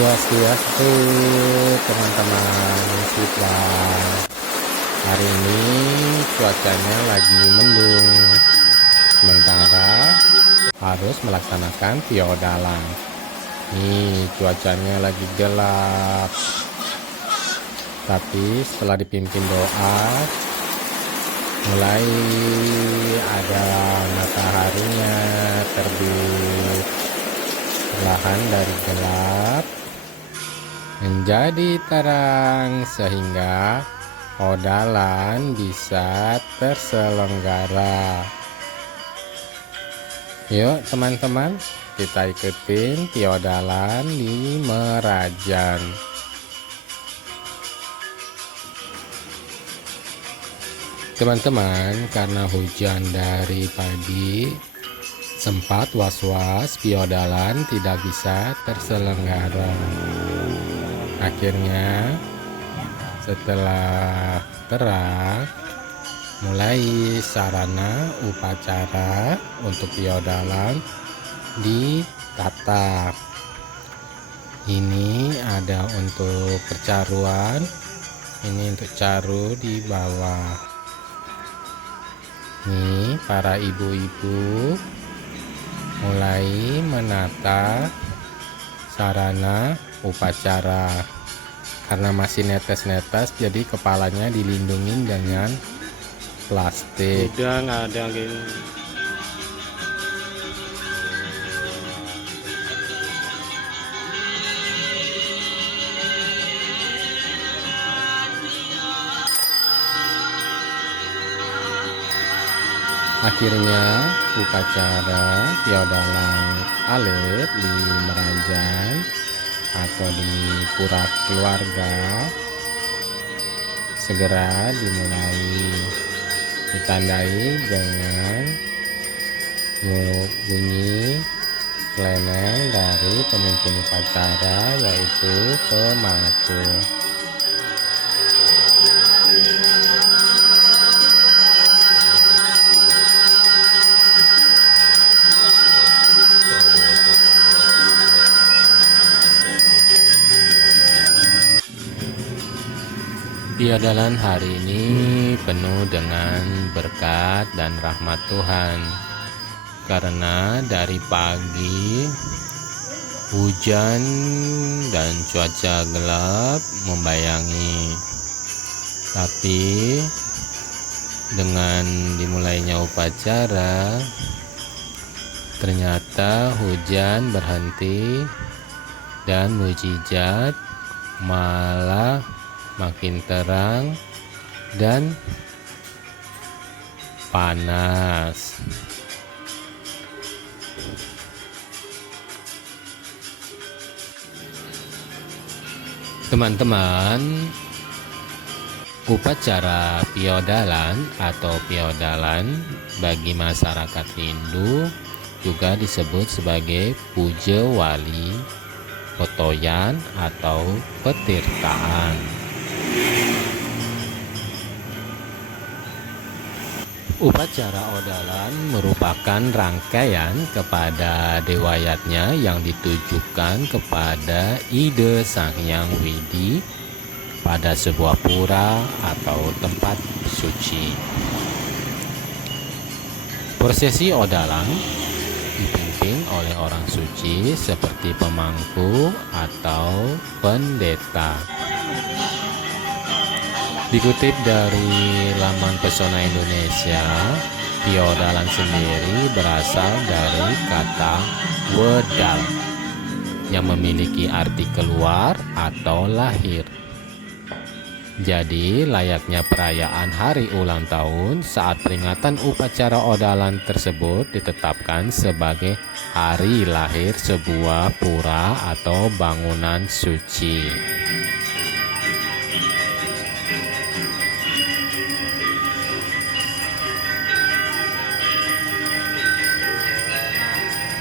Swastiastu teman-teman siswa. Hari ini cuacanya lagi mendung, sementara harus melaksanakan piodalan. Nih cuacanya lagi gelap, tapi setelah dipimpin doa mulai ada mataharinya terbit perlahan dari gelap menjadi terang sehingga odalan bisa terselenggara. Yuk teman-teman, kita ikutin piodalan di Merajan. Teman-teman, karena hujan dari pagi, sempat was-was piodalan tidak bisa terselenggara. Akhirnya setelah terang, mulai sarana upacara untuk piodalan ditata. Ini ada untuk percaruan, ini untuk caru di bawah. Nih para ibu-ibu mulai menata sarana upacara. Karena masih netes-netes, jadi kepalanya dilindungi dengan plastik. Udah nggak ada gini. Akhirnya upacara piodalan alit di Merajan atau di pura keluarga segera dimulai, ditandai dengan bunyi keleneng dari pemimpin upacara, yaitu pemangku. Piodalan hari ini penuh dengan berkat dan rahmat Tuhan, karena dari pagi hujan dan cuaca gelap membayangi, tapi dengan dimulainya upacara ternyata hujan berhenti dan mukjizat malah makin terang dan panas. Teman-teman, upacara piodalan atau piodalan bagi masyarakat Hindu juga disebut sebagai puja wali, potoyan atau petirtaan. Upacara odalan merupakan rangkaian kepada dewayatnya yang ditujukan kepada ide Sang Hyang Widi pada sebuah pura atau tempat suci. Prosesi odalan dipimpin oleh orang suci seperti pemangku atau pendeta. Dikutip dari laman Pesona Indonesia, piodalan sendiri berasal dari kata wedal yang memiliki arti keluar atau lahir. Jadi layaknya perayaan hari ulang tahun, saat peringatan upacara odalan tersebut ditetapkan sebagai hari lahir sebuah pura atau bangunan suci.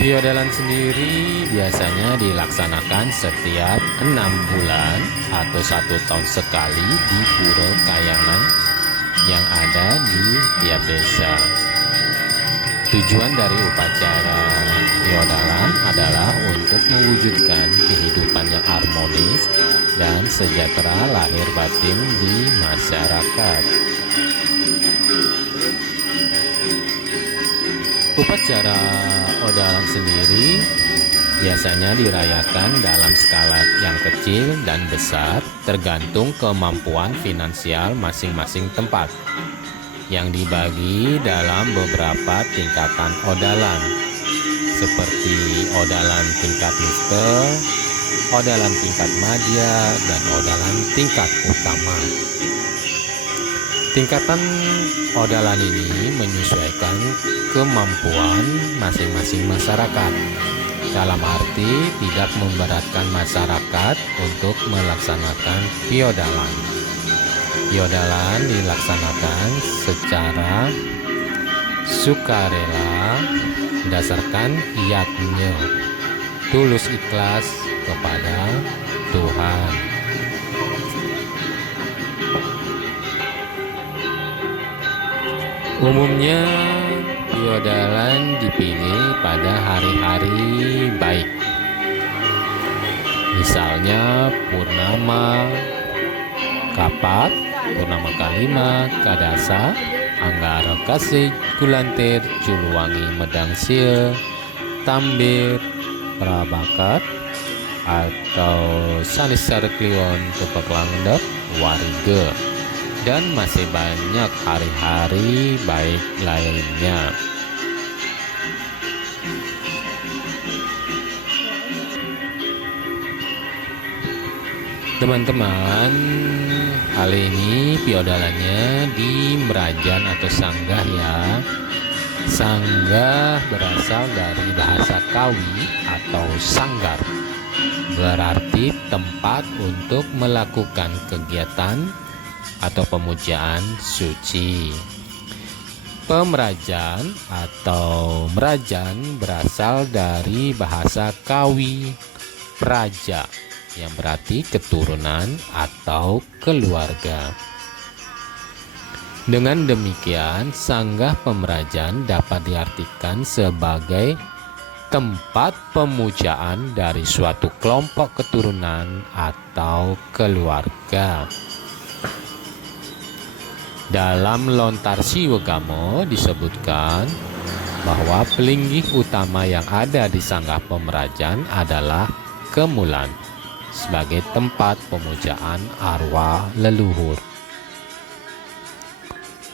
Piodalan sendiri biasanya dilaksanakan setiap 6 bulan atau 1 tahun sekali di Pura Kayangan yang ada di tiap desa. Tujuan dari upacara Piodalan adalah untuk mewujudkan kehidupan yang harmonis dan sejahtera lahir batin di masyarakat. Upacara Odalan sendiri biasanya dirayakan dalam skala yang kecil dan besar tergantung kemampuan finansial masing-masing tempat, yang dibagi dalam beberapa tingkatan odalan, seperti odalan tingkat mister, odalan tingkat madya, dan odalan tingkat utama. Tingkatan odalan ini menyesuaikan kemampuan masing-masing masyarakat, dalam arti tidak memberatkan masyarakat untuk melaksanakan piodalan. Piodalan dilaksanakan secara sukarela berdasarkan yatnya, tulus ikhlas kepada Tuhan. Umumnya piodalan dipilih pada hari-hari baik, misalnya purnama, kapat, purnama kalima, kadasa, anggara kasih, kulantir, juluwangi medang sil, tambir, prabakat, atau sanisar kliwon tepak langdep, warga, dan masih banyak hari-hari baik lainnya. Teman-teman, kali ini piodalannya di Merajan atau Sanggah ya. Sanggah berasal dari bahasa Kawi atau sanggar, berarti tempat untuk melakukan kegiatan atau pemujaan suci. Pemerajan atau merajan berasal dari bahasa Kawi praja, yang berarti keturunan atau keluarga. Dengan demikian, sanggah pemerajan dapat diartikan sebagai tempat pemujaan dari suatu kelompok keturunan atau keluarga. Dalam Lontar Siwegamo disebutkan bahwa pelinggih utama yang ada di sanggah pemerajan adalah Kemulan sebagai tempat pemujaan arwah leluhur.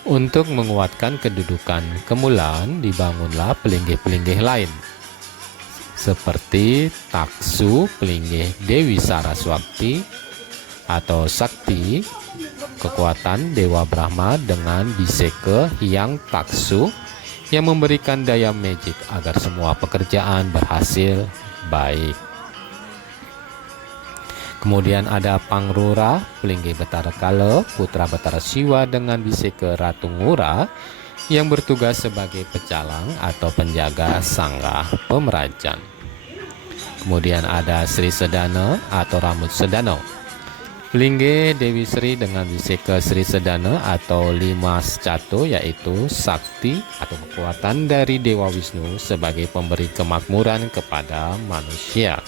Untuk menguatkan kedudukan Kemulan, dibangunlah pelinggih-pelinggih lain seperti Taksu, pelinggih Dewi Saraswati atau Sakti, kekuatan Dewa Brahma, dengan Biseke Hyang Taksu yang memberikan daya magic agar semua pekerjaan berhasil baik. Kemudian ada Pangrura, pelinggih Betara Kala, putra Betara Siwa, dengan Biseke Ratu Ngura yang bertugas sebagai pecalang atau penjaga sanggah pemerajan. Kemudian ada Sri Sedana atau Rambut Sedano, pelinggih Dewi Sri dengan Biseke Sri Sedana atau Lima Cato, yaitu sakti atau kekuatan dari Dewa Wisnu sebagai pemberi kemakmuran kepada manusia.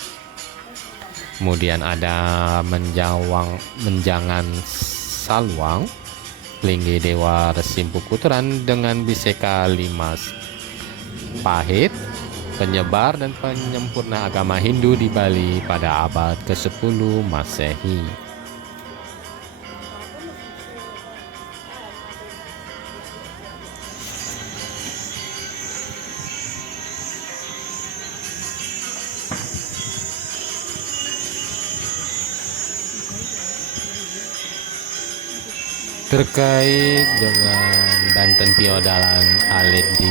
Kemudian ada Menjangan Salwang, pelinggih Dewa Resimpu Kuturan dengan Biseka Limas Pahit, penyebar dan penyempurna agama Hindu di Bali pada abad ke-10 Masehi. Terkait dengan Banten Piodalan alit di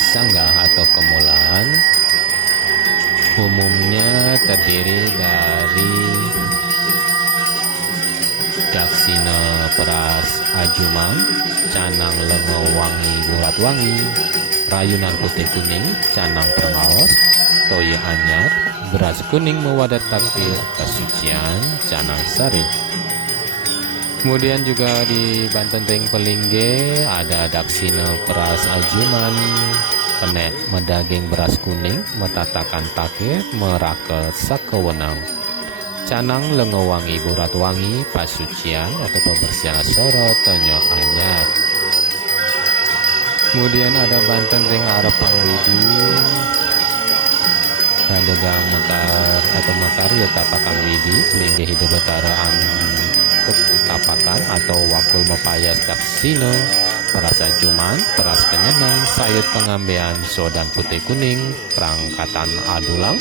sanggah atau Kemulan, umumnya terdiri dari Daksina Peras Ajuman, Canang Lengo Wangi Bulat Wangi, Rayunan Putih Kuning, Canang Permaos, Toya Anyar, Beras Kuning Mewadat Takdir, Kasucian, Canang Sari. Kemudian juga di Banten Ring Pelingge ada Daksina Peras Ajuman, penek medaging beras kuning, metatakan takir, merakel sakewenang. Canang lengowangi burat wangi, pasucian atau pembersihan soro tonyo anyar. Kemudian ada Banten ring arepang widi, dagang mekar atau mekar ya tapakan widi, linggih hidup betaraan untuk tapakan atau wakul mepayas daksino, perasa cuman, peras penyenang, sayur pengambean, sodan putih kuning, perangkatan adulang,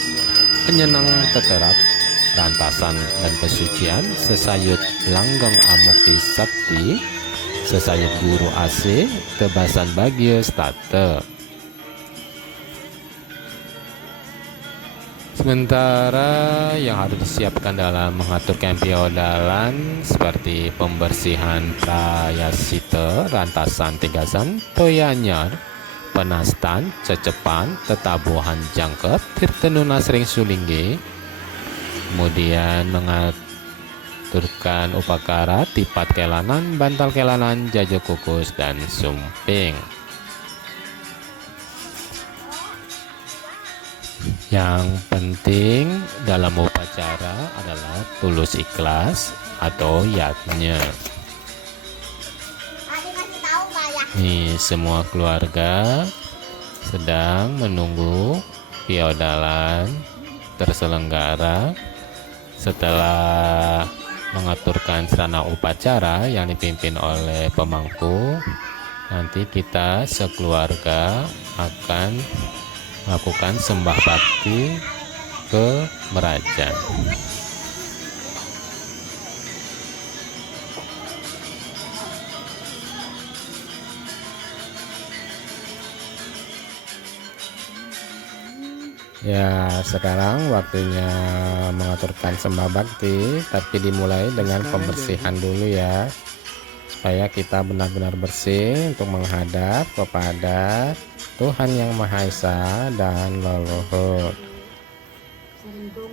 penyenang teterap, rantasan dan pesucian, sesayut langgeng amukti sakti, sesayut guru AC, tebasan bagio state. Sementara yang harus disiapkan dalam mengaturkan piodalan seperti pembersihan prayasita, rantasan tigasan, toyanyar, penastan, cecepan, tetabuhan jangkep, tirtenuna sering sulingge, kemudian mengaturkan upakara, tipat kelanan, bantal kelanan, jajo kukus, dan sumping. Yang penting dalam upacara adalah tulus ikhlas atau yatnya. Nih, semua keluarga sedang menunggu piodalan terselenggara. Setelah mengaturkan serana upacara yang dipimpin oleh pemangku, nanti kita sekeluarga akan melakukan sembah bakti ke Merajan. Ya, sekarang waktunya mengaturkan sembah bakti, tapi dimulai dengan pembersihan dulu ya, supaya kita benar-benar bersih untuk menghadap kepada Tuhan Yang Maha Esa dan leluhur.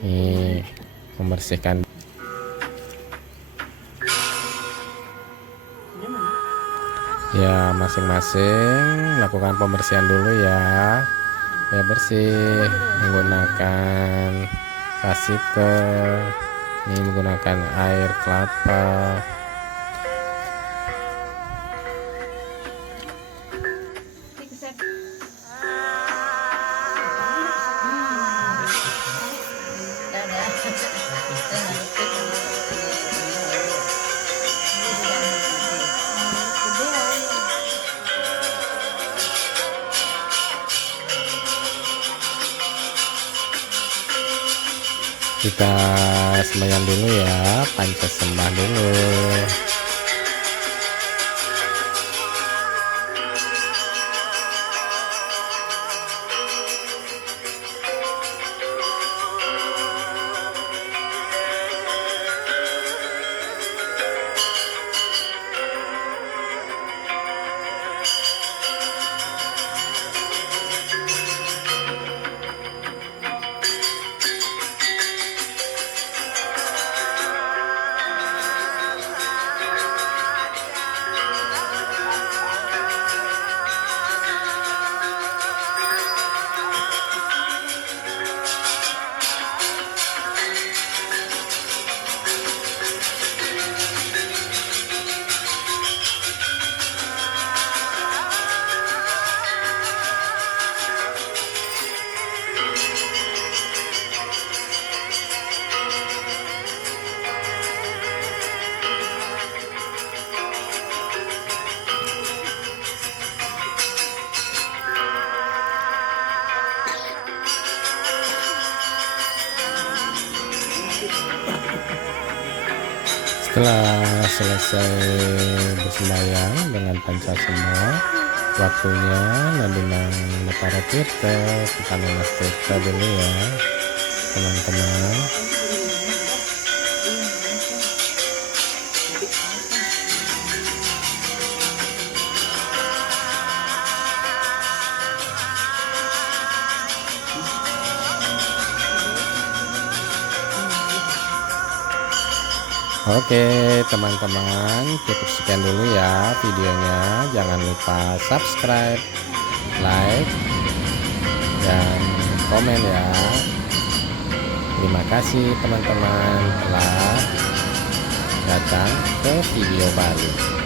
Nih, membersihkan. Ya, masing-masing melakukan pembersihan dulu ya. Ya, bersih menggunakan rasike, ini menggunakan air kelapa. Kita sembahyang dulu ya, panca sembah dulu. Setelah selesai bersembahyang dengan panca sembah, waktunya Nadinang Betara Tirta, kita lunas tirta dulu ya teman-teman. Oke teman-teman, cukup sekian dulu ya videonya. Jangan lupa subscribe, like, dan komen ya. Terima kasih teman-teman telah datang ke video baru.